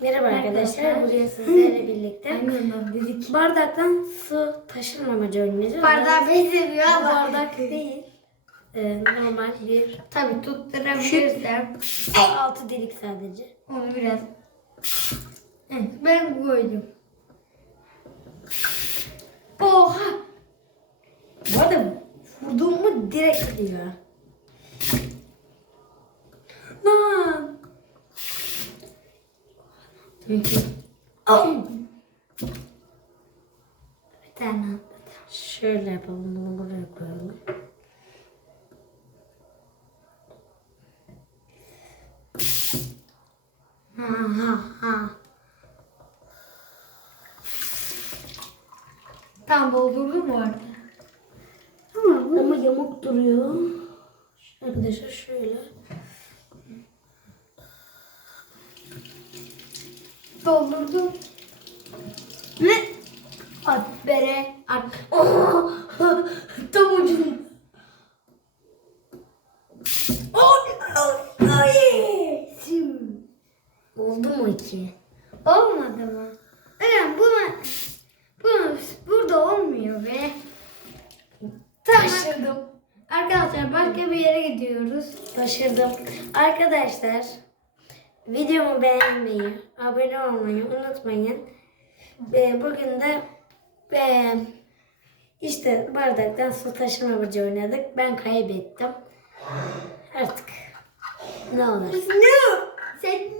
Merhaba arkadaşlar. Bugün sizlerle birlikte dedik. bardaktan su taşırmamacı oynayacağız. Bardağı benziyor Bu ama. bardak değil. Ee, normal bir Tabii tutturabilirsem altı delik sadece. onu biraz. Evet, ben koydum. Oha! Bu arada vurduğum mu direkt gidiyor. Bir tane atladım. Şöyle yapalım. Bunu buraya koyalım. Ha ha ha. Tam doldurdum mu orada? Ama, ama yamuk duruyor. Arkadaşlar şöyle. Doldurdum. Ve at bere at. Tam ucunda. Oldu mu iki? Olmadı mı? Eren buna, buna burada olmuyor be. Taşırdım. Arkadaşlar başka bir yere gidiyoruz. Taşırdım. Arkadaşlar videomu beğenmeyi, abone olmayı unutmayın. Ve bugün de e, işte bardaktan su taşıma burcu oynadık. Ben kaybettim. Artık ne olur. No. Sen.